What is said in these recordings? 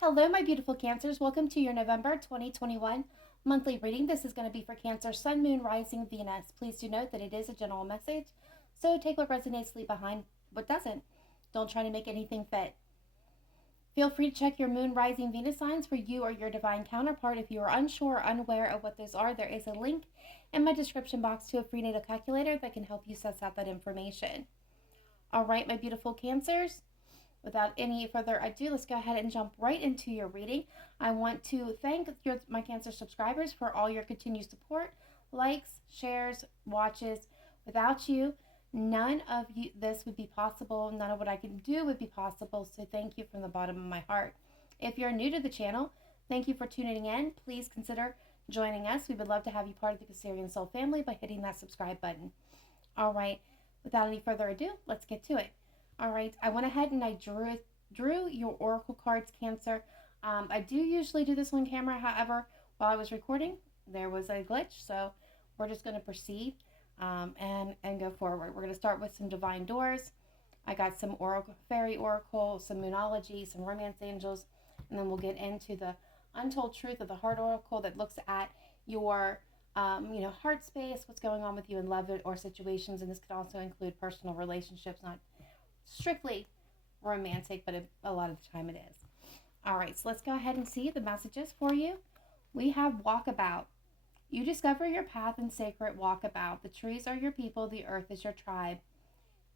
Hello, my beautiful Cancers. Welcome to your November 2021 monthly reading. This is going to be for Cancer, Sun, Moon, Rising, Venus. Please do note that it is a general message, so take what resonates, leave behind what doesn't. Don't try to make anything fit. Feel free to check your Moon, Rising, Venus signs for you or your divine counterpart. If you are unsure or unaware of what those are, there is a link in my description box to a free natal calculator that can help you suss out that information. All right, my beautiful Cancers. Without any further ado, let's go ahead and jump right into your reading. I want to thank my Cancer subscribers for all your continued support, likes, shares, watches. Without you, none of this would be possible. None of what I can do would be possible. So thank you from the bottom of my heart. If you're new to the channel, thank you for tuning in. Please consider joining us. We would love to have you part of the Cancerian Soul family by hitting that subscribe button. All right, without any further ado, let's get to it. All right, I went ahead and I drew your oracle cards, Cancer. I do usually do this on camera. However, while I was recording, there was a glitch. So we're just going to proceed and go forward. We're going to start with some divine doors. I got some oracle, fairy oracle, some moonology, some romance angels, and then we'll get into the untold truth of the heart oracle that looks at your heart space, what's going on with you in love or situations. And this could also include personal relationships, not strictly romantic, but a lot of the time it is. All right, so let's go ahead and see the messages for you. We have walkabout. You discover your path in sacred walkabout. The trees are your people, the earth is your tribe.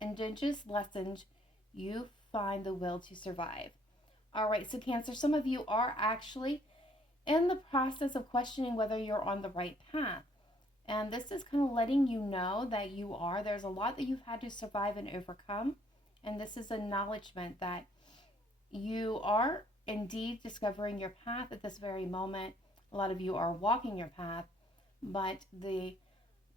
Indigenous lessons, you find the will to survive. All right, so Cancer, some of you are actually in the process of questioning whether you're on the right path. And this is kind of letting you know that you are. There's a lot that you've had to survive and overcome. And this is acknowledgement that you are indeed discovering your path at this very moment. A lot of you are walking your path, but the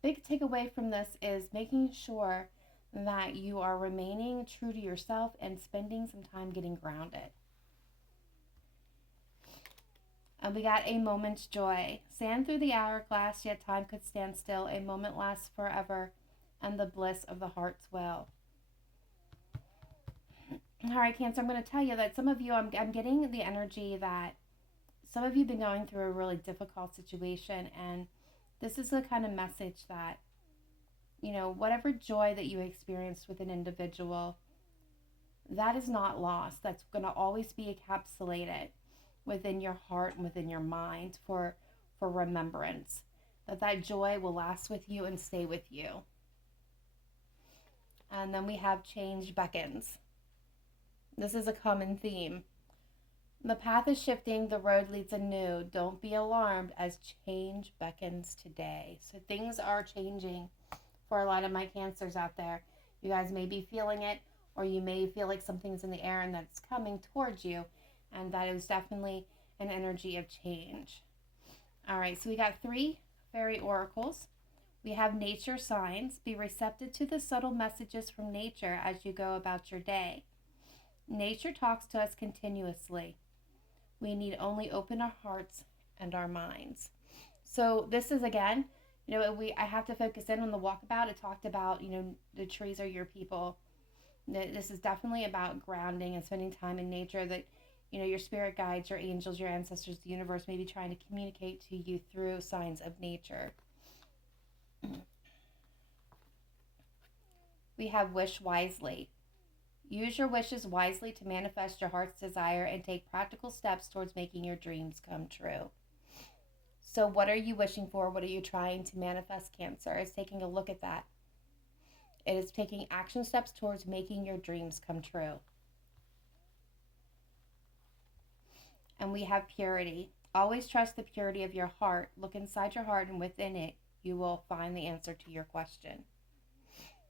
big takeaway from this is making sure that you are remaining true to yourself and spending some time getting grounded. And we got a moment's joy. Sand through the hourglass, yet time could stand still. A moment lasts forever, and the bliss of the heart's well. All right, Cancer, I'm going to tell you that some of you, I'm getting the energy that some of you have been going through a really difficult situation. And this is the kind of message that, whatever joy that you experienced with an individual, that is not lost. That's going to always be encapsulated within your heart and within your mind for remembrance. That joy will last with you and stay with you. And then we have change beckons. This is a common theme. The path is shifting, the road leads anew. Don't be alarmed as change beckons today. So things are changing for a lot of my Cancers out there. You guys may be feeling it, or you may feel like something's in the air and that's coming towards you. And that is definitely an energy of change. All right, so we got 3 fairy oracles. We have nature signs. Be receptive to the subtle messages from nature as you go about your day. Nature talks to us continuously. We need only open our hearts and our minds. So this is, again, I have to focus in on the walkabout. It talked about, the trees are your people. This is definitely about grounding and spending time in nature. That, your spirit guides, your angels, your ancestors, the universe may be trying to communicate to you through signs of nature. We have wish wisely. Use your wishes wisely to manifest your heart's desire and take practical steps towards making your dreams come true. So what are you wishing for? What are you trying to manifest, Cancer? It's taking a look at that. It is taking action steps towards making your dreams come true. And we have purity. Always trust the purity of your heart. Look inside your heart, and within it, you will find the answer to your question.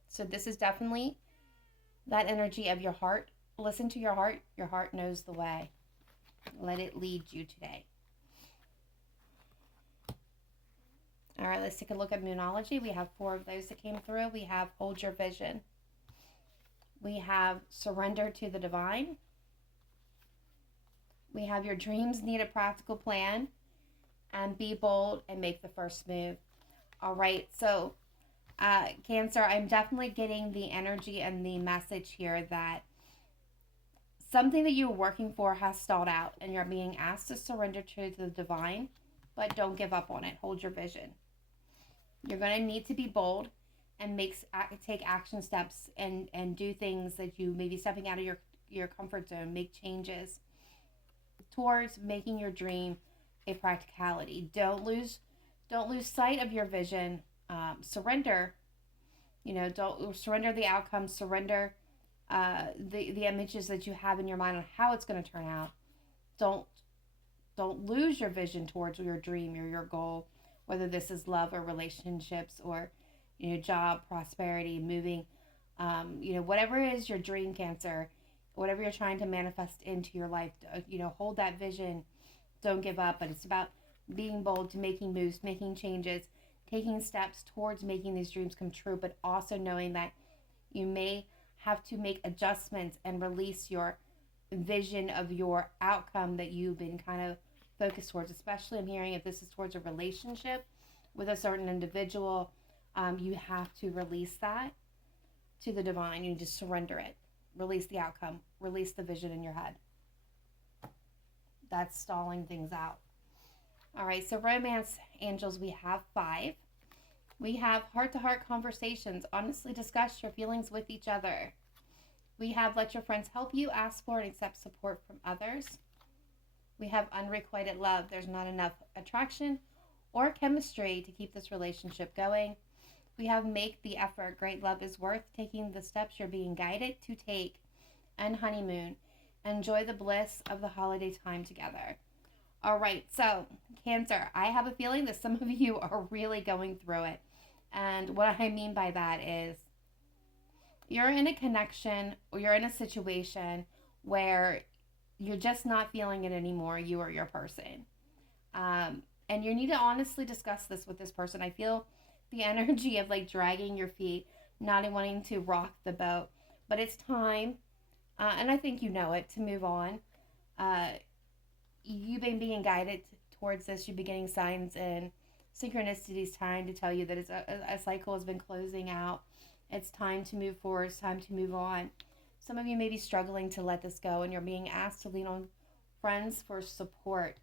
So this is definitely that energy of your heart. Listen to your heart. Your heart knows the way. Let it lead you today. All right, let's take a look at moonology. We have 4 of those that came through. We have hold your vision. We have surrender to the divine. We have your dreams need a practical plan. And be bold and make the first move. All right, so Cancer, I'm definitely getting the energy and the message here that Something that you're working for has stalled out, and you're being asked to surrender to the divine, but don't give up on it. Hold your vision. You're going to need to be bold and take action steps and do things that you maybe stepping out of your comfort zone, make changes towards making your dream a practicality. Don't lose sight of your vision. Surrender. Don't surrender the outcome. Surrender the images that you have in your mind on how it's going to turn out. Don't lose your vision towards your dream or your goal, whether this is love or relationships or job, prosperity, moving, whatever is your dream, Cancer, whatever you're trying to manifest into your life, hold that vision. Don't give up. But it's about being bold, to making moves, making changes, taking steps towards making these dreams come true, but also knowing that you may have to make adjustments and release your vision of your outcome that you've been kind of focused towards. Especially, I'm hearing, if this is towards a relationship with a certain individual, you have to release that to the divine. You just surrender it. Release the outcome. Release the vision in your head. That's stalling things out. All right, so romance angels, we have 5. We have heart-to-heart conversations. Honestly discuss your feelings with each other. We have let your friends help you, ask for and accept support from others. We have unrequited love. There's not enough attraction or chemistry to keep this relationship going. We have make the effort. Great love is worth taking the steps you're being guided to take. And honeymoon. Enjoy the bliss of the holiday time together. All right, so Cancer, I have a feeling that some of you are really going through it. And what I mean by that is you're in a connection or you're in a situation where you're just not feeling it anymore, you or your person. And you need to honestly discuss this with this person. I feel the energy of like dragging your feet, not wanting to rock the boat. But it's time, and I think you know it, to move on. You've been being guided towards this. You're beginning signs and synchronicities trying to tell you that a cycle has been closing out. It's time to move forward. It's time to move on. Some of you may be struggling to let this go, and you're being asked to lean on friends for support.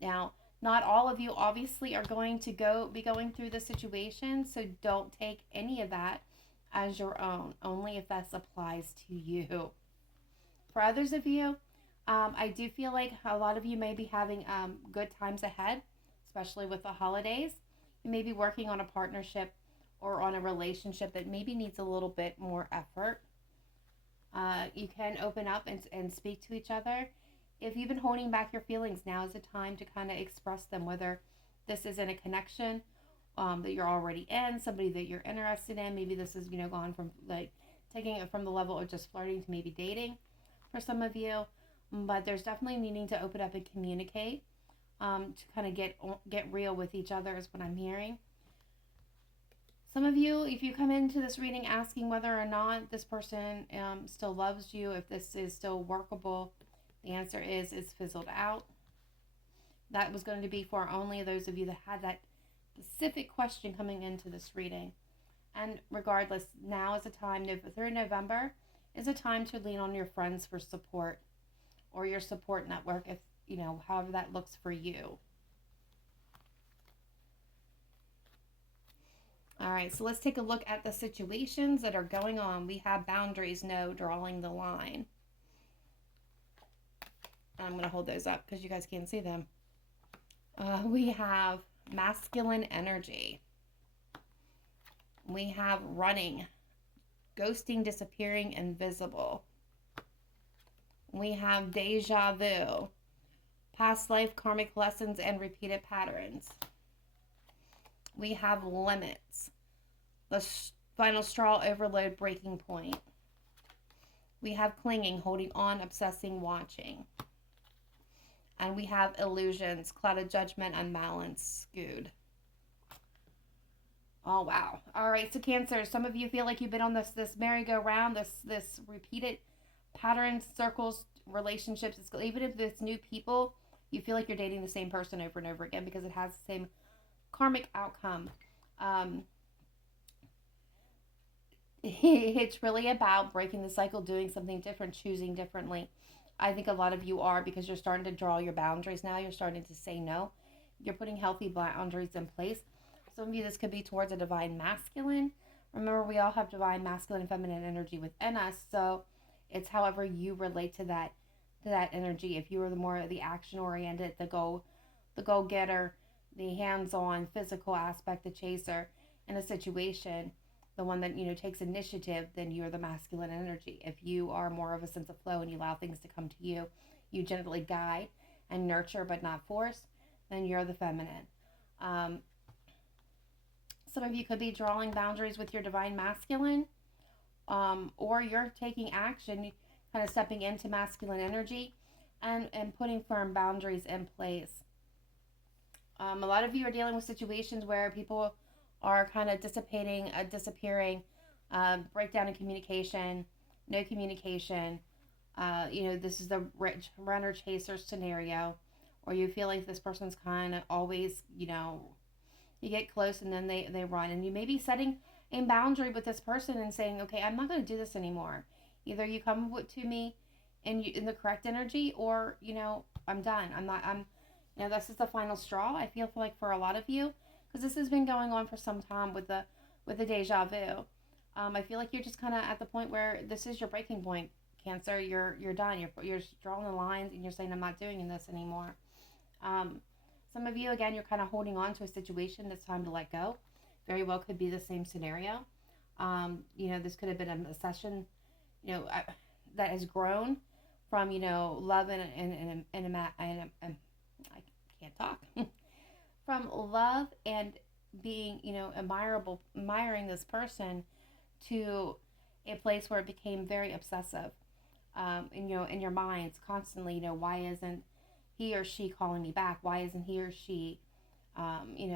Now, not all of you obviously are going to be going through this situation, so don't take any of that as your own, only if this applies to you. For others of you, I do feel like a lot of you may be having good times ahead, especially with the holidays. You may be working on a partnership or on a relationship that maybe needs a little bit more effort. You can open up and speak to each other. If you've been holding back your feelings, now is the time to kind of express them, whether this is in a connection that you're already in, somebody that you're interested in. Maybe this is, gone from like taking it from the level of just flirting to maybe dating for some of you. But there's definitely needing to open up and communicate to kind of get real with each other is what I'm hearing. Some of you, if you come into this reading asking whether or not this person still loves you, if this is still workable, the answer is it's fizzled out. That was going to be for only those of you that had that specific question coming into this reading. And regardless, now is a time, through November, is a time to lean on your friends for support or your support network, if however that looks for you. All right, so let's take a look at the situations that are going on. We have boundaries, no, drawing the line. I'm going to hold those up because you guys can't see them. We have masculine energy. We have running, ghosting, disappearing, invisible. We have deja vu, past life karmic lessons and repeated patterns. We have limits, the final straw, overload, breaking point. We have clinging, holding on, obsessing, watching. And we have illusions, clouded judgment, unbalanced, skewed. Oh, wow. All right, so Cancer, some of you feel like you've been on this merry-go-round, this repeated patterns, circles, relationships. Even if it's new people, you feel like you're dating the same person over and over again because it has the same karmic outcome. It's really about breaking the cycle, doing something different, choosing differently. I think a lot of you are, because you're starting to draw your boundaries now. You're starting to say no. You're putting healthy boundaries in place. Some of you, this could be towards a divine masculine. Remember, we all have divine masculine and feminine energy within us. So it's however you relate to that energy. If you are the more the action oriented, the go getter, the hands on physical aspect, the chaser in a situation, the one that takes initiative, then you're the masculine energy. If you are more of a sense of flow and you allow things to come to you, you gently guide and nurture but not force, then you're the feminine. Some of you could be drawing boundaries with your divine masculine, or you're taking action, kind of stepping into masculine energy and putting firm boundaries in place. A lot of you are dealing with situations where people are kind of disappearing, breakdown in communication, no communication. This is the rich runner chaser scenario, or you feel like this person's kind of always, you get close and then they run, and you may be setting a boundary with this person and saying, okay, I'm not going to do this anymore. Either you come to me in the correct energy, or I'm done. This is the final straw. I feel like for a lot of you, because this has been going on for some time with the deja vu. I feel like you're just kind of at the point where this is your breaking point, Cancer. You're done. You're drawing the lines and you're saying, I'm not doing this anymore. Some of you, again, you're kind of holding on to a situation that's time to let go. Very well could be the same scenario. This could have been a session, that has grown from, love and I can't talk. From love and being, admiring this person, to a place where it became very obsessive, in your minds constantly. Why isn't he or she calling me back? Why isn't he or she,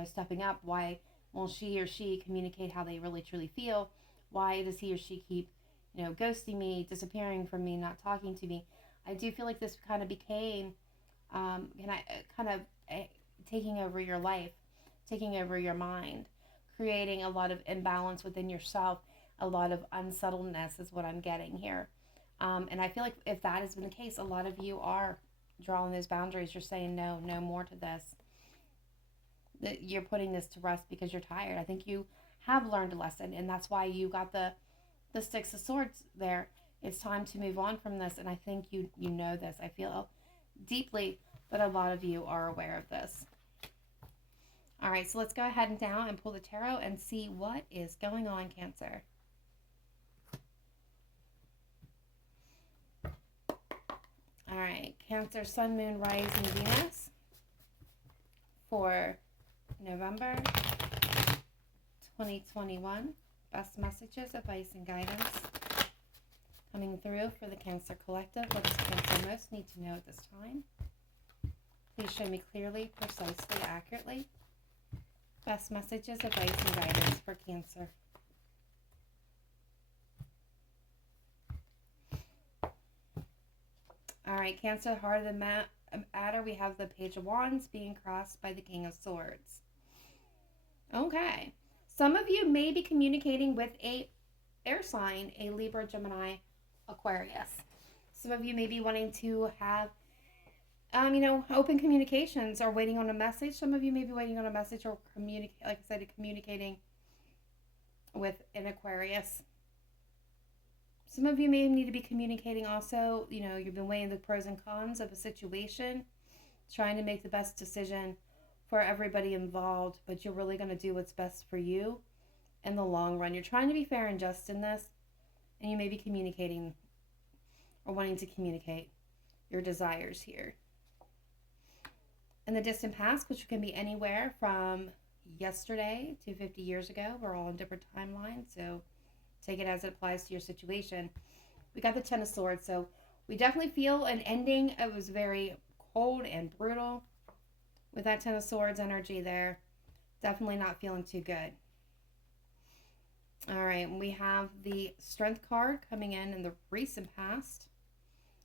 stepping up? Why won't she or she communicate how they really truly feel? Why does he or she keep, ghosting me, disappearing from me, not talking to me? I do feel like this kind of became, taking over your life, taking over your mind, creating a lot of imbalance within yourself, a lot of unsettledness is what I'm getting here. And I feel like if that has been the case, a lot of you are drawing those boundaries. You're saying no more to this. That you're putting this to rest because you're tired. I think you have learned a lesson, and that's why you got the Six of Swords there. It's time to move on from this, and I think you know this. I feel deeply that a lot of you are aware of this. All right, so let's go ahead and down and pull the tarot and see what is going on, Cancer. All right, Cancer, Sun, Moon, Rising, Venus for November 2021. Best messages, advice, and guidance coming through for the Cancer Collective. What does Cancer most need to know at this time? Please show me clearly, precisely, accurately. Best messages, advice, and guidance for Cancer. All right, Cancer, heart of the matter, we have the Page of Wands being crossed by the King of Swords. Okay. Some of you may be communicating with a air sign, a Libra, Gemini, Aquarius. Some of you may be wanting to have, open communications or waiting on a message. Some of you may be waiting on a message or communicating with an Aquarius. Some of you may need to be communicating also, you've been weighing the pros and cons of a situation, trying to make the best decision for everybody involved, but you're really going to do what's best for you in the long run. You're trying to be fair and just in this, and you may be communicating or wanting to communicate your desires here. In the distant past, which can be anywhere from yesterday to 50 years ago, we're all on different timelines, so take it as it applies to your situation. We got the Ten of Swords, so we definitely feel an ending. It was very cold and brutal with that Ten of Swords energy there. Definitely not feeling too good. All right, we have the Strength card coming in the recent past.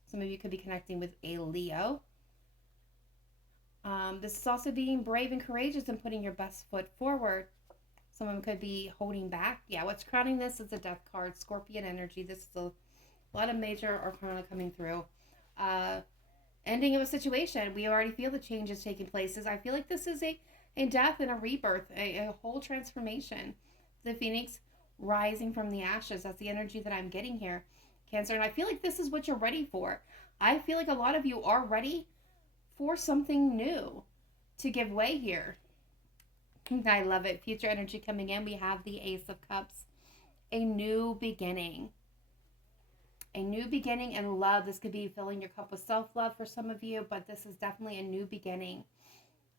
Some of you could be connecting with a Leo. This is also being brave and courageous and putting your best foot forward. Someone could be holding back. Yeah, what's crowning this is the Death card, Scorpion energy. This is a lot of major arcana coming through. uh, ending of a situation. We already feel the changes taking places. I feel like this is a death and a rebirth, a whole transformation. The phoenix rising from the ashes. That's the energy that I'm getting here, Cancer. And I feel like this is what you're ready for. I feel like a lot of you are ready for something new to give way here. I love it. Future energy coming in. We have the Ace of Cups. A new beginning. A new beginning and love. This could be filling your cup with self-love for some of you, but this is definitely a new beginning,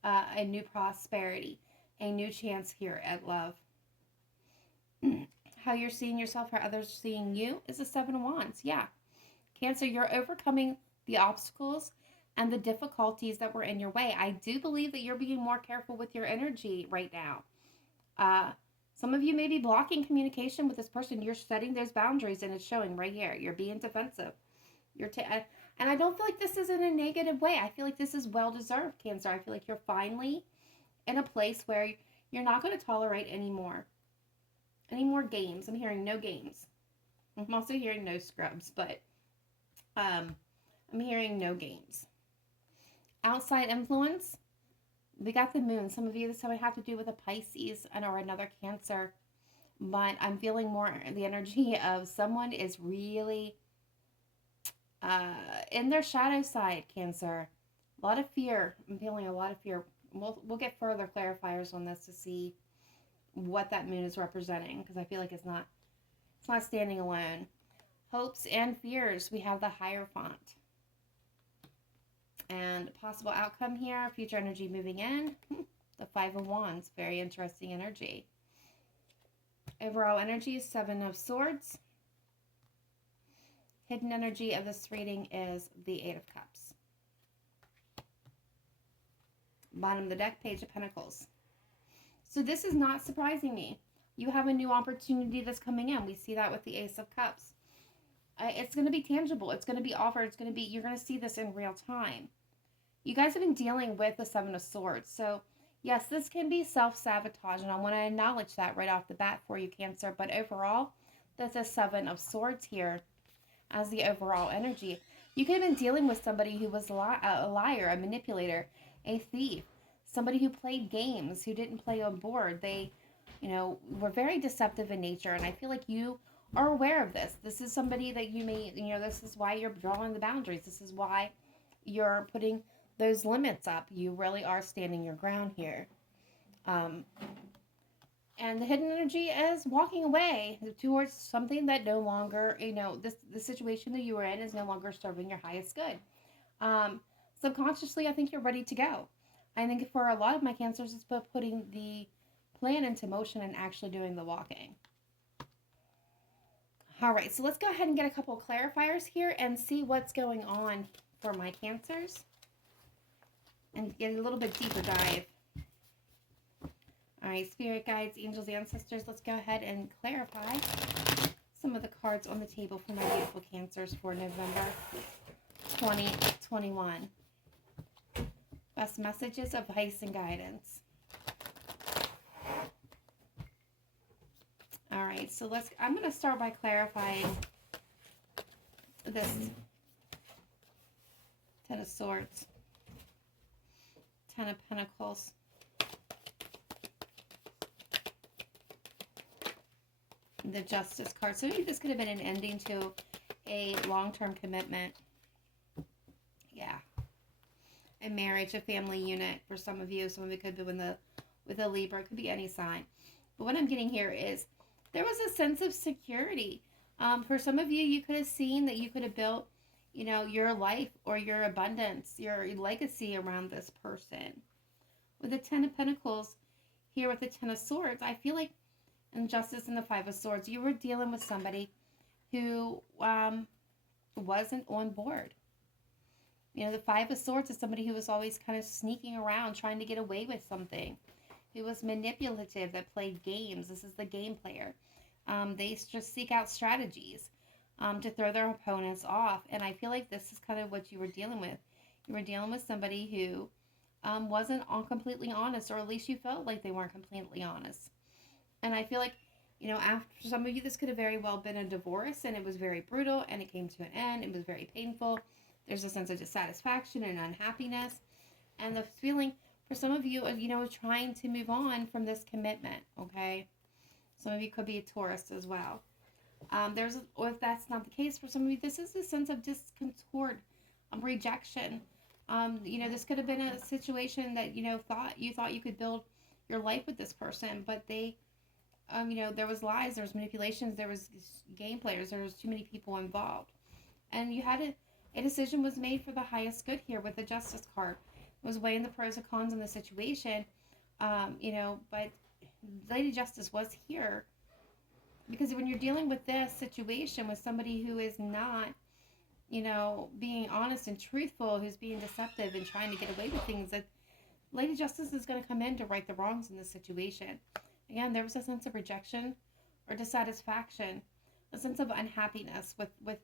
a new prosperity, a new chance here at love. How you're seeing yourself, how others are seeing you is the Seven of Wands. Yeah. Cancer, you're overcoming the obstacles and the difficulties that were in your way. I do believe that you're being more careful with your energy right now. Some of you may be blocking communication with this person. You're setting those boundaries, and it's showing right here. You're being defensive. And I don't feel like this is in a negative way. I feel like this is well deserved, Cancer. I feel like you're finally in a place where you're not going to tolerate any more games. I'm hearing no games. I'm also hearing no scrubs, but I'm hearing no games. Outside influence. We got the moon. Some of you, this would have to do with a Pisces or another Cancer. But I'm feeling more the energy of someone is really in their shadow side, Cancer. A lot of fear. I'm feeling a lot of fear. We'll get further clarifiers on this to see what that moon is representing, because I feel like it's not standing alone. Hopes and fears. We have the Hierophant. And possible outcome here, future energy moving in. The Five of Wands, very interesting energy. Overall energy, Seven of Swords. Hidden energy of this reading is the Eight of Cups. Bottom of the deck, Page of Pentacles. So this is not surprising me. You have a new opportunity that's coming in. We see that with the Ace of Cups. It's going to be tangible. It's going to be offered. You're going to see this in real time. You guys have been dealing with the Seven of Swords. So yes, this can be self-sabotage, and I want to acknowledge that right off the bat for you, Cancer. But overall, there's a Seven of Swords here as the overall energy. You could have been dealing with somebody who was a liar, a manipulator, a thief, somebody who played games, who didn't play on board. They, were very deceptive in nature, and I feel like you are aware of this. This is somebody that you may, this is why you're drawing the boundaries. This is why you're putting those limits up. You really are standing your ground here. And the hidden energy is walking away towards something that no longer, the situation that you were in is no longer serving your highest good. Subconsciously, I think you're ready to go. I think for a lot of my Cancers, it's about putting the plan into motion and actually doing the walking. All right, so let's go ahead and get a couple of clarifiers here and see what's going on for my Cancers and get a little bit deeper dive. All right, spirit guides, angels, ancestors, let's go ahead and clarify some of the cards on the table for my beautiful Cancers for November 2021. Best messages, advice, and guidance. All right, so I'm going to start by clarifying this Ten of Swords, Ten of Pentacles, the Justice card. So maybe this could have been an ending to a long-term commitment. Yeah. A marriage, a family unit for some of you. Some of it could be with a Libra. It could be any sign. But what I'm getting here is there was a sense of security. For some of you, you could have seen that you could have built, your life or your abundance, your legacy around this person. With the Ten of Pentacles here with the Ten of Swords, I feel like in Justice and the Five of Swords, you were dealing with somebody who wasn't on board. The Five of Swords is somebody who was always kind of sneaking around, trying to get away with something. Who was manipulative, that played games. This is the game player. They just seek out strategies to throw their opponents off. And I feel like this is kind of what you were dealing with. You were dealing with somebody who wasn't completely honest, or at least you felt like they weren't completely honest. And I feel like, after some of you, this could have very well been a divorce, and it was very brutal, and it came to an end. It was very painful. There's a sense of dissatisfaction and unhappiness. And the feeling for some of you, trying to move on from this commitment, okay? Some of you could be a Taurus as well. Or if that's not the case for some of you, this is a sense of disconcord, rejection. This could have been a situation that thought you could build your life with this person, but they, there was lies, there was manipulations, there was game players, there was too many people involved, and you had a decision was made for the highest good here with the Justice card. It was weighing the pros and cons in the situation, but Lady Justice was here because when you're dealing with this situation with somebody who is not, being honest and truthful, who's being deceptive and trying to get away with things, that Lady Justice is going to come in to right the wrongs in this situation. Again, there was a sense of rejection or dissatisfaction, a sense of unhappiness with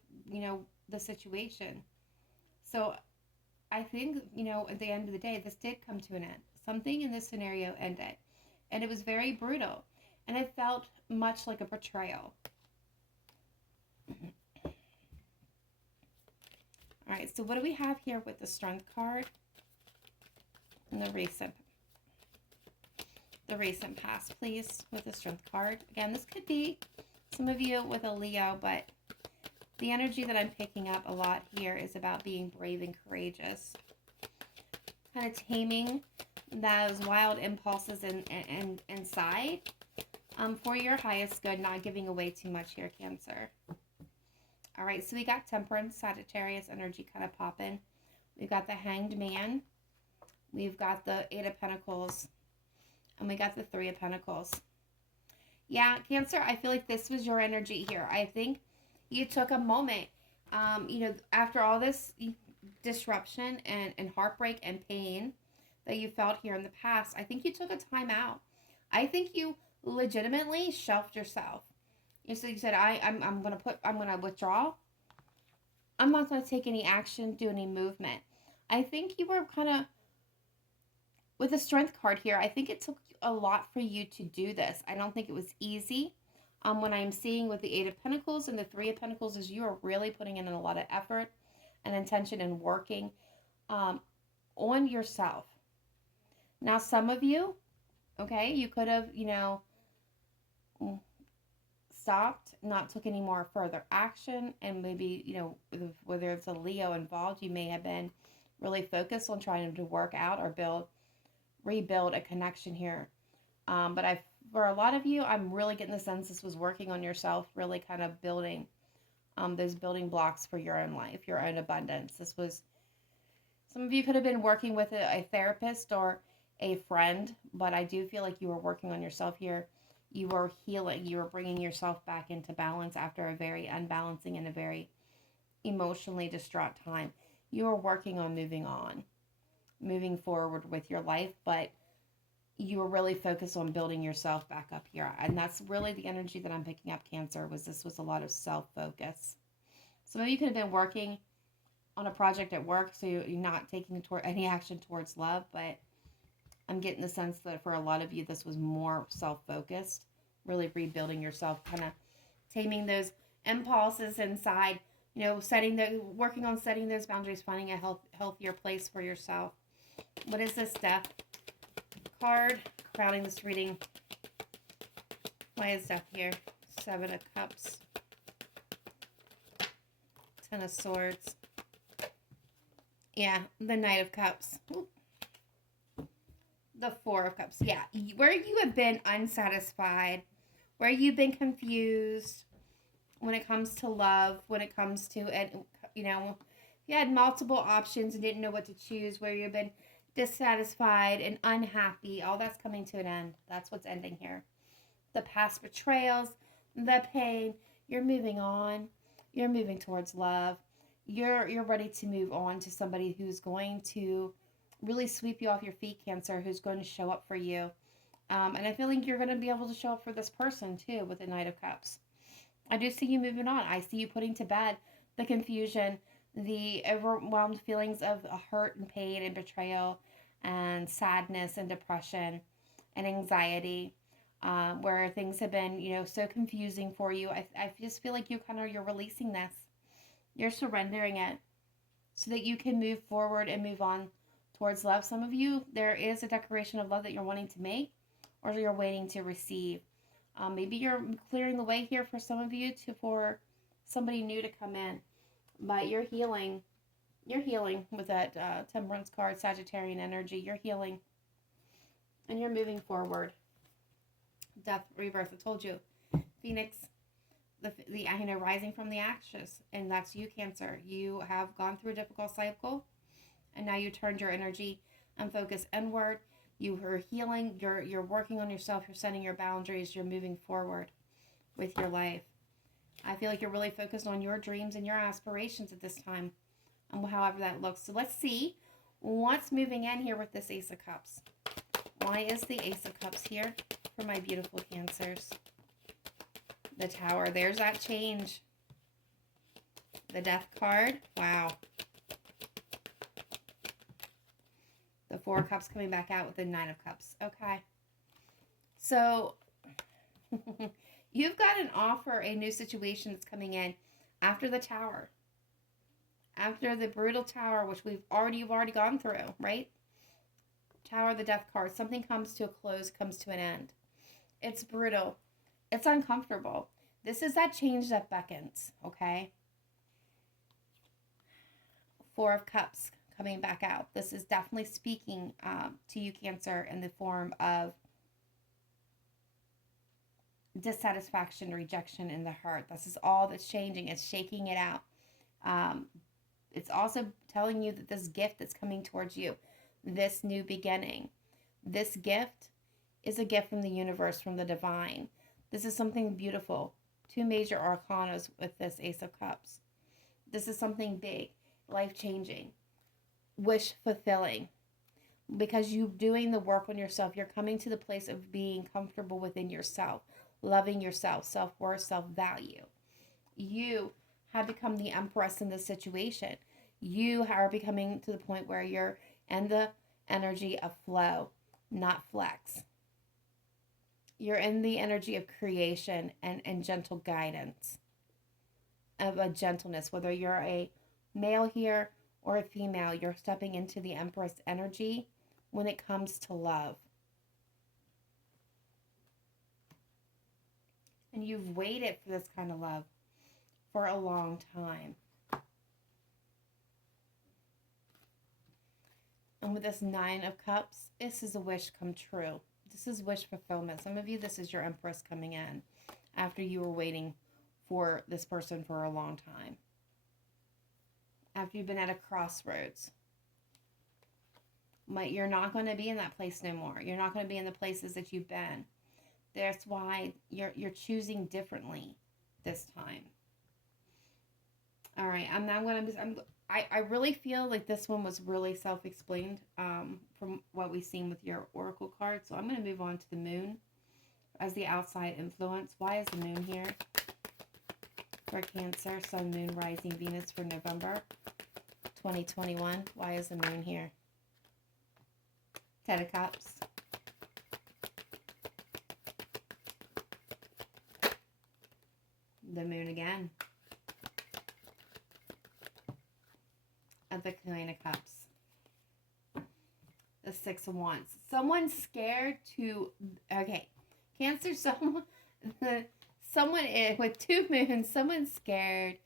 the situation. So I think, at the end of the day, this did come to an end. Something in this scenario ended. And it was very brutal. And it felt much like a betrayal. All right, so what do we have here with the Strength card and the recent past, please, with the Strength card? Again, this could be some of you with a Leo, but the energy that I'm picking up a lot here is about being brave and courageous. Kind of taming those wild impulses inside for your highest good, not giving away too much here, Cancer. All right, so we got Temperance, Sagittarius energy kind of popping. We've got the Hanged Man. We've got the Eight of Pentacles. And we got the Three of Pentacles. Yeah, Cancer, I feel like this was your energy here. I think you took a moment, after all this disruption and heartbreak and pain that you felt here in the past, I think you took a time out. I think you legitimately shelved yourself. So you said, I'm gonna withdraw. I'm not gonna take any action, do any movement. I think you were kind of, with the Strength card here, I think it took a lot for you to do this. I don't think it was easy. What I'm seeing with the Eight of Pentacles and the Three of Pentacles is you are really putting in a lot of effort and intention and working on yourself. Now, some of you, okay, you could have, stopped, not took any more further action, and maybe, whether it's a Leo involved, you may have been really focused on trying to work out or rebuild a connection here. But for a lot of you, I'm really getting the sense this was working on yourself, really kind of building those building blocks for your own life, your own abundance. Some of you could have been working with a therapist or a friend, but I do feel like you were working on yourself here. You were healing. You were bringing yourself back into balance after a very unbalancing and a very emotionally distraught time. You were working on moving forward with your life, but you were really focused on building yourself back up here. And that's really the energy that I'm picking up, Cancer, this was a lot of self-focus. Some of you could have been working on a project at work, so you're not taking any action towards love, but I'm getting the sense that for a lot of you, this was more self-focused, really rebuilding yourself, kind of taming those impulses inside, working on setting those boundaries, finding a healthier place for yourself. What is this Death card crowding this reading? Why is Death here? Seven of Cups. Ten of Swords. Yeah, the Knight of Cups. Ooh. The Four of Cups. Yeah, where you have been unsatisfied, where you've been confused when it comes to love, when it comes to, you had multiple options and didn't know what to choose, where you've been dissatisfied and unhappy, all that's coming to an end. That's what's ending here. The past betrayals, the pain, you're moving on. You're moving towards love. You're ready to move on to somebody who's going to really sweep you off your feet, Cancer, who's going to show up for you. And I feel like you're going to be able to show up for this person, too, with the Knight of Cups. I do see you moving on. I see you putting to bed the confusion, the overwhelmed feelings of hurt and pain and betrayal and sadness and depression and anxiety, where things have been, so confusing for you. I just feel like you're releasing this. You're surrendering it. so that you can move forward and move on towards love. Some of you, there is a declaration of love that you're wanting to make or you're waiting to receive. Maybe you're clearing the way here for some of you for somebody new to come in. But you're healing. You're healing with that Temperance card, Sagittarian energy. You're healing. And you're moving forward. Death, rebirth. I told you. Phoenix, the rising from the ashes. And that's you, Cancer. You have gone through a difficult cycle. And now you turned your energy and focus inward. You are healing. You're working on yourself. You're setting your boundaries. You're moving forward with your life. I feel like you're really focused on your dreams and your aspirations at this time, and however that looks. So let's see what's moving in here with this Ace of Cups. Why is the Ace of Cups here for my beautiful Cancers? The Tower. There's that change. The Death card. Wow. The Four of Cups coming back out with the Nine of Cups. Okay. So you've got an offer, a new situation that's coming in after the Tower. After the brutal Tower, which you've already gone through, right? Tower, the Death card. Something comes to a close, comes to an end. It's brutal. It's uncomfortable. This is that change that beckons, okay? Four of Cups coming back out. This is definitely speaking to you, Cancer, in the form of dissatisfaction, rejection in the heart. This is all that's changing. It's shaking it out. It's also telling you that this gift that's coming towards you, this new beginning, this gift is a gift from the universe, from the divine. This is something beautiful. Two major arcanas with this Ace of Cups. This is something big, life-changing, wish-fulfilling. Because you doing the work on yourself, you're coming to the place of being comfortable within yourself, loving yourself, self-worth, self-value. You have become the empress in this situation. You are becoming to the point where you're in the energy of flow, not flex. You're in the energy of creation and gentle guidance, of a gentleness. Whether you're a male here or a female, you're stepping into the Empress energy when it comes to love. And you've waited for this kind of love for a long time. And with this Nine of Cups, this is a wish come true. This is wish fulfillment. Some of you, this is your Empress coming in after you were waiting for this person for a long time. After you've been at a crossroads. But you're not going to be in that place no more. You're not going to be in the places that you've been. That's why you're choosing differently this time. All right, I really feel like this one was really self-explained from what we've seen with your oracle card. So I'm going to move on to the moon as the outside influence. Why is the moon here for Cancer, Sun, Moon, Rising, Venus for November 2021? Why is the moon here? Ten of Cups. The moon again. Of the Queen of Cups. The Six of Wands. Someone's scared to... Okay. Cancer, someone with two moons, someone's scared.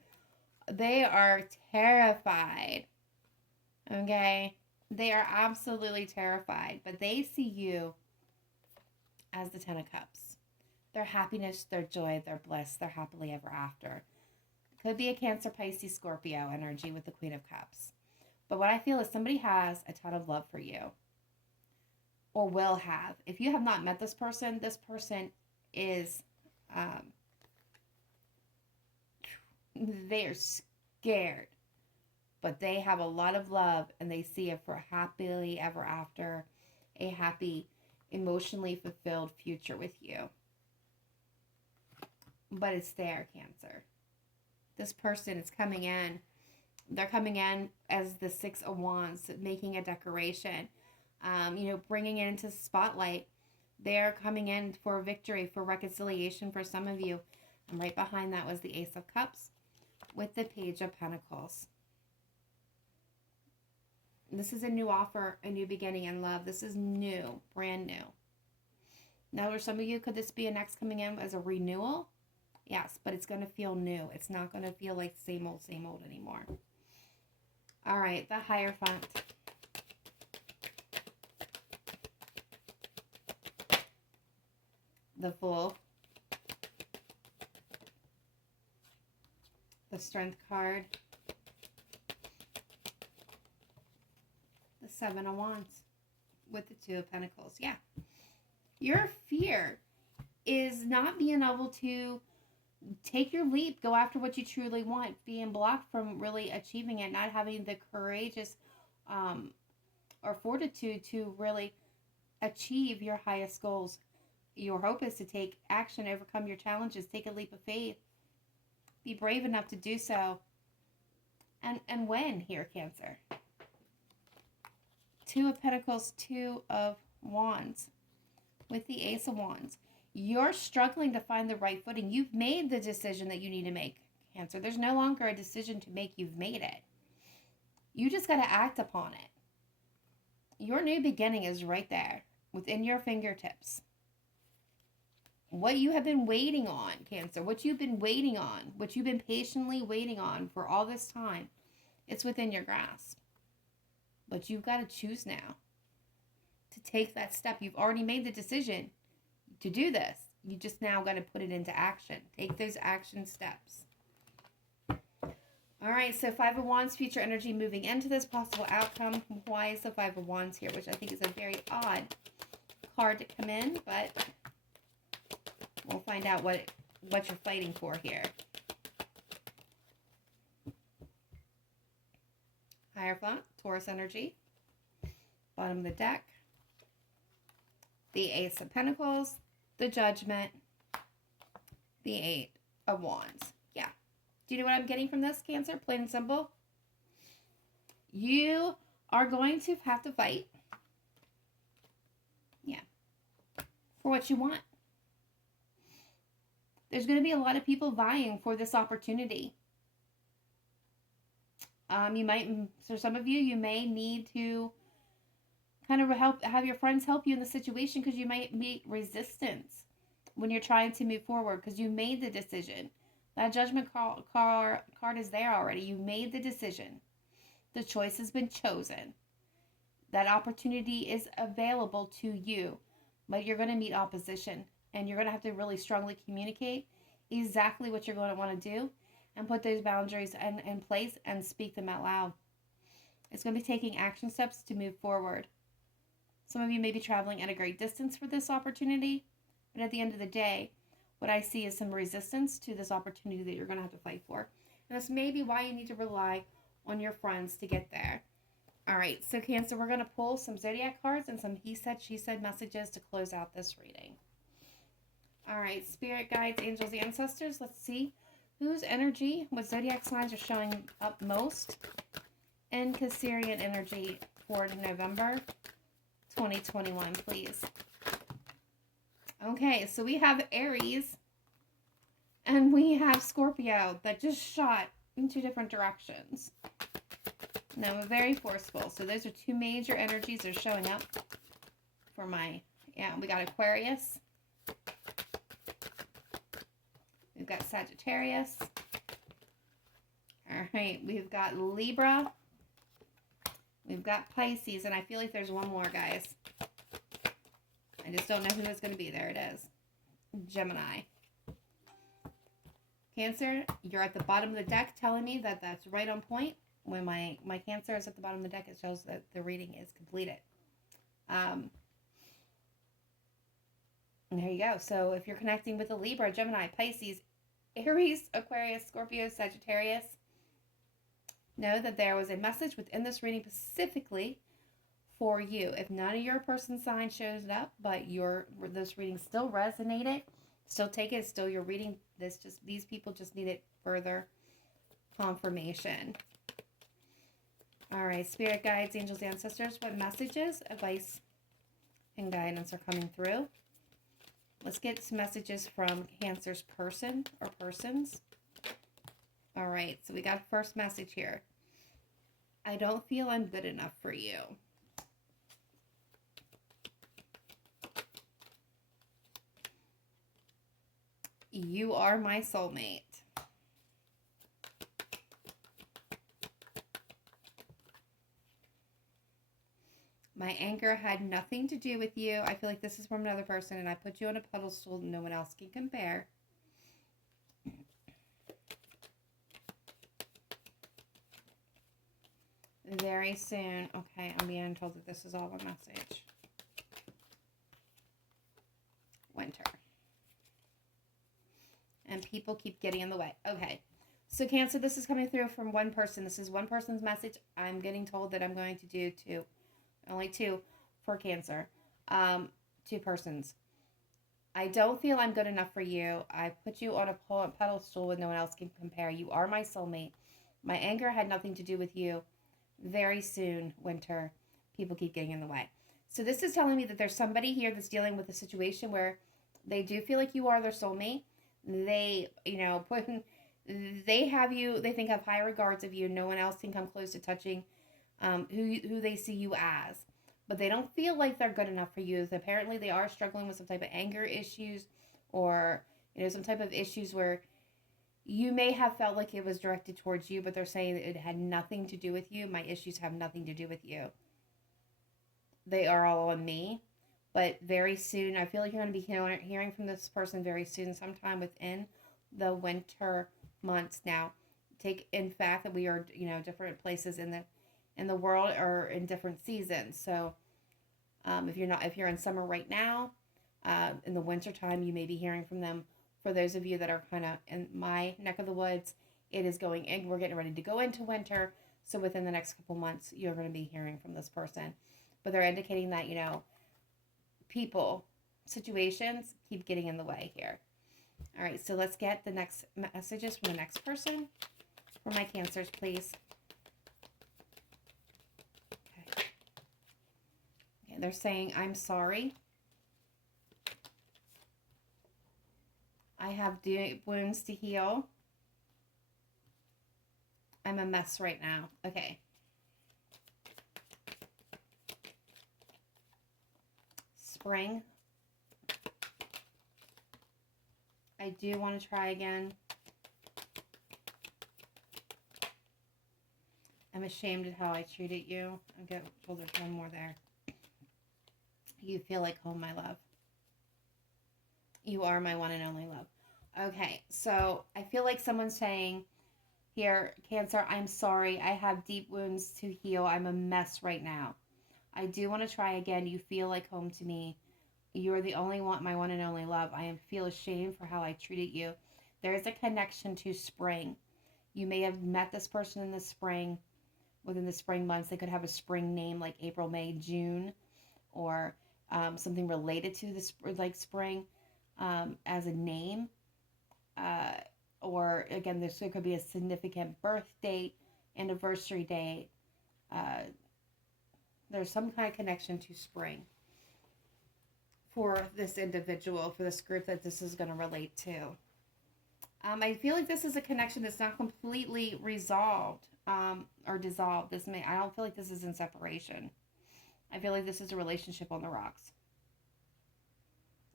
They are terrified. Okay? They are absolutely terrified. But they see you as the Ten of Cups. Their happiness, their joy, their bliss, their happily ever after. Could be a Cancer, Pisces, Scorpio energy with the Queen of Cups. But what I feel is somebody has a ton of love for you. Or will have. If you have not met this person is... they are scared. But they have a lot of love and they see it for happily ever after. A happy, emotionally fulfilled future with you. But it's there, Cancer. This person is coming in. They're coming in as the Six of Wands, making a decoration, bringing it into the spotlight. They're coming in for victory, for reconciliation for some of you. And right behind that was the Ace of Cups with the Page of Pentacles. This is a new offer, a new beginning in love. This is new, brand new. Now, for some of you, could this be a next coming in as a renewal? Yes, but it's going to feel new. It's not going to feel like same old anymore. All right, the Hierophant. The Fool. The Strength card. The Seven of Wands with the Two of Pentacles. Yeah. Your fear is not being able to take your leap, go after what you truly want, being blocked from really achieving it, not having the courageous or fortitude to really achieve your highest goals. Your hope is to take action, overcome your challenges, take a leap of faith, be brave enough to do so, and win here, Cancer. Two of Pentacles, Two of Wands with the Ace of Wands. You're struggling to find the right footing. You've made the decision that you need to make, Cancer. There's no longer a decision to make. You've made it. You just got to act upon it. Your new beginning is right there within your fingertips. What you have been waiting on, Cancer, what you've been waiting on, what you've been patiently waiting on for all this time, it's within your grasp. But you've got to choose now to take that step. You've already made the decision to do this. You just now got to put it into action. Take those action steps. All right, so Five of Wands, future energy moving into this possible outcome. Why is the Five of Wands here? Which I think is a very odd card to come in, but we'll find out what you're fighting for here. Hierophant, Taurus energy. Bottom of the deck. The Ace of Pentacles, the Judgment, the Eight of Wands. Yeah. Do you know what I'm getting from this, Cancer? Plain and simple. You are going to have to fight. Yeah. For what you want. There's going to be a lot of people vying for this opportunity. So some of you may need to kind of have your friends help you in the situation, because you might meet resistance when you're trying to move forward, because you made the decision. That Judgment card is there already. You made the decision. The choice has been chosen. That opportunity is available to you, but you're going to meet opposition, and you're going to have to really strongly communicate exactly what you're going to want to do and put those boundaries in place and speak them out loud. It's going to be taking action steps to move forward. Some of you may be traveling at a great distance for this opportunity, but at the end of the day, what I see is some resistance to this opportunity that you're going to have to fight for. And this may be why you need to rely on your friends to get there. All right, so Cancer, we're going to pull some zodiac cards and some he said, she said messages to close out this reading. All right, spirit guides, angels, ancestors. Let's see whose energy, what zodiac signs are showing up most in Cancerian energy for November 2021, please. Okay, so we have Aries and we have Scorpio that just shot in two different directions. Now, very forceful. So those are two major energies that are showing up for we got Aquarius. We've got Sagittarius. All right, we've got Libra. We've got Pisces, and I feel like there's one more, guys. I just don't know who it's going to be. There it is. Gemini. Cancer, you're at the bottom of the deck telling me that that's right on point. When my Cancer is at the bottom of the deck, it shows that the reading is completed. And there you go. So if you're connecting with a Libra, Gemini, Pisces, Aries, Aquarius, Scorpio, Sagittarius, know that there was a message within this reading specifically for you. If none of your person sign shows up, but this reading still resonated, still take it, still you're reading this, these people just needed further confirmation. All right, spirit guides, angels, ancestors, what messages, advice, and guidance are coming through? Let's get some messages from Cancer's person or persons. All right, so we got a first message here. I don't feel I'm good enough for you. You are my soulmate. My anger had nothing to do with you. I feel like this is from another person, and I put you on a pedestal no one else can compare. Very soon. Okay, I'm being told that this is all a message. Winter. And people keep getting in the way. Okay. So Cancer, this is coming through from one person. This is one person's message. I'm getting told that I'm going to do two. Only two for Cancer. Two persons. I don't feel I'm good enough for you. I put you on a pedestal with no one else can compare. You are my soulmate. My anger had nothing to do with you. Very soon, Winter. People keep getting in the way. So this is telling me that there's somebody here that's dealing with a situation where they do feel like you are their soulmate. They, they have you, they think have high regards of you. No one else can come close to touching who they see you as. But they don't feel like they're good enough for you. So apparently they are struggling with some type of anger issues or, some type of issues where you may have felt like it was directed towards you, but they're saying that it had nothing to do with you. My issues have nothing to do with you. They are all on me. But very soon, I feel like you're going to be hearing from this person very soon, sometime within the winter months. Now, take in fact that we are, different places in the world or in different seasons. So, if you're in summer right now, in the winter time, you may be hearing from them. For those of you that are kind of in my neck of the woods, it is going in. We're getting ready to go into winter. So within the next couple months, you're going to be hearing from this person. But they're indicating that, people, situations keep getting in the way here. All right, so let's get the next messages from the next person. For my Cancers, please. Okay. They're saying, I'm sorry. I have deep wounds to heal. I'm a mess right now. Okay. Spring. I do want to try again. I'm ashamed of how I treated you. I'll get told there's one more there. You feel like home, my love. You are my one and only love. Okay, so I feel like someone's saying here, Cancer, I'm sorry. I have deep wounds to heal. I'm a mess right now. I do want to try again. You feel like home to me. You're the only one, my one and only love. I feel ashamed for how I treated you. There is a connection to spring. You may have met this person in the spring, within the spring months. They could have a spring name like April, May, June, or something related to this, like spring as a name. Or again, there could be a significant birth date, anniversary date. There's some kind of connection to spring for this individual, for this group that this is going to relate to. I feel like this is a connection that's not completely resolved or dissolved. I don't feel like this is in separation. I feel like this is a relationship on the rocks.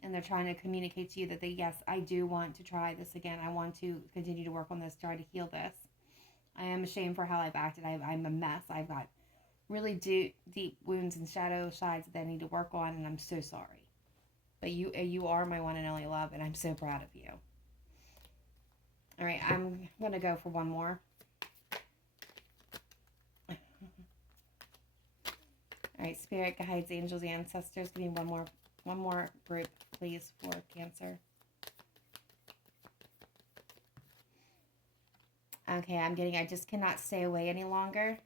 And they're trying to communicate to you that yes, I do want to try this again. I want to continue to work on this, try to heal this. I am ashamed for how I've acted. I'm a mess. I've got really deep wounds and shadow sides that I need to work on, and I'm so sorry. But you are my one and only love, and I'm so proud of you. All right, I'm going to go for one more. All right, Spirit Guides, Angels, Ancestors, give me one more group, please, for Cancer. Okay, I just cannot stay away any longer.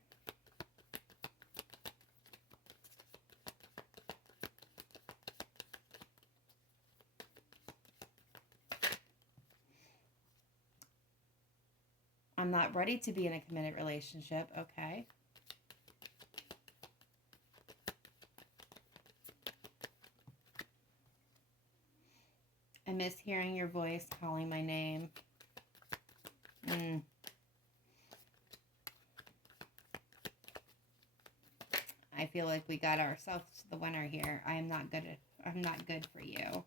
I'm not ready to be in a committed relationship. Okay. I miss hearing your voice calling my name. feel like we got ourselves the winner here. I'm not good for you.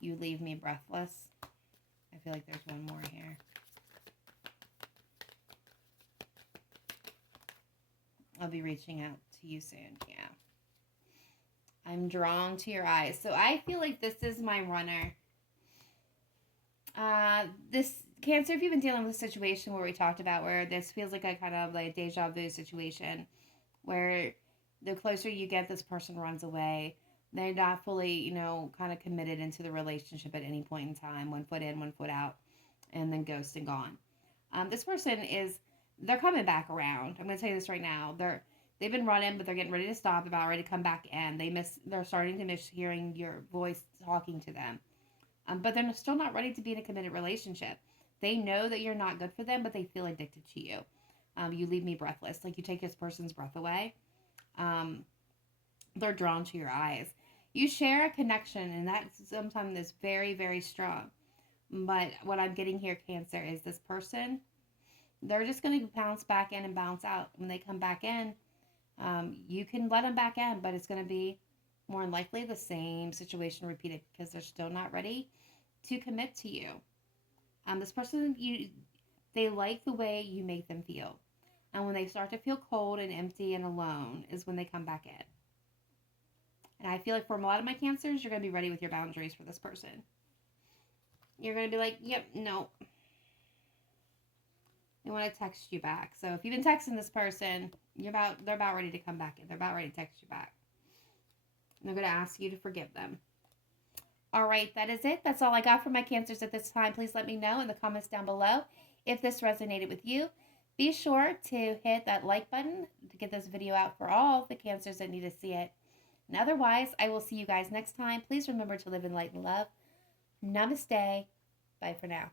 You leave me breathless. I feel like there's one more here. I'll be reaching out to you soon. Yeah. I'm drawn to your eyes. So I feel like this is my runner. This Cancer, if you've been dealing with a situation where we talked about where this feels like a kind of like deja vu situation where the closer you get, this person runs away. They're not fully, you know, kind of committed into the relationship at any point in time. One foot in, one foot out, and then ghost and gone. This person they're coming back around. I'm going to tell you this right now. They've been running, but they're getting ready to stop, about ready to come back in. They're starting to miss hearing your voice talking to them. But they're still not ready to be in a committed relationship. They know that you're not good for them, but they feel addicted to you. You leave me breathless. Like you take this person's breath away. They're drawn to your eyes. You share a connection, and that's sometimes that's very, very strong. But what I'm getting here, Cancer, is this person, they're just going to bounce back in and bounce out. When they come back in, you can let them back in, but it's going to be more than likely the same situation repeated because they're still not ready to commit to you. This person, they like the way you make them feel. And when they start to feel cold and empty and alone is when they come back in. And I feel like for a lot of my Cancers, you're going to be ready with your boundaries for this person. You're going to be like, yep, no. They want to text you back. So if you've been texting this person, they're about ready to come back in. They're about ready to text you back. And they're going to ask you to forgive them. All right, that is it. That's all I got for my Cancers at this time. Please let me know in the comments down below if this resonated with you. Be sure to hit that like button to get this video out for all the Cancers that need to see it. And otherwise, I will see you guys next time. Please remember to live in light and love. Namaste. Bye for now.